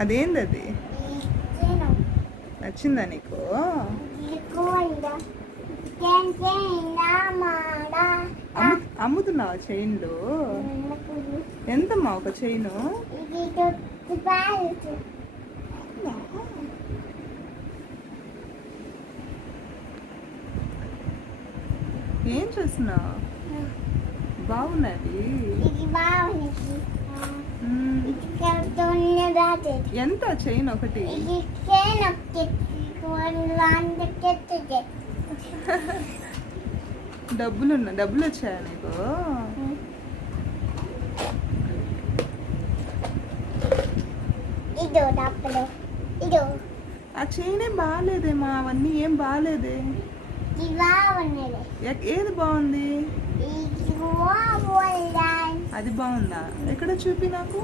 అదేంది అది? నచ్చిందా నీకు? అమ్ముతున్నావా చైన్లు? ఎంతమ్మా ఒక చైను? ఏం చేస్తున్నావు? బాగున్నది. ఎంత చైన్ ఒకటి? డబ్బులు వచ్చాయా నీకు? ఆ చైన్ ఏం బాగాలేదేమా, అవన్నీ ఏం బాగాలేదే. ఏది బాగుంది? అది బాగుందా? ఎక్కడ చూపి నాకు.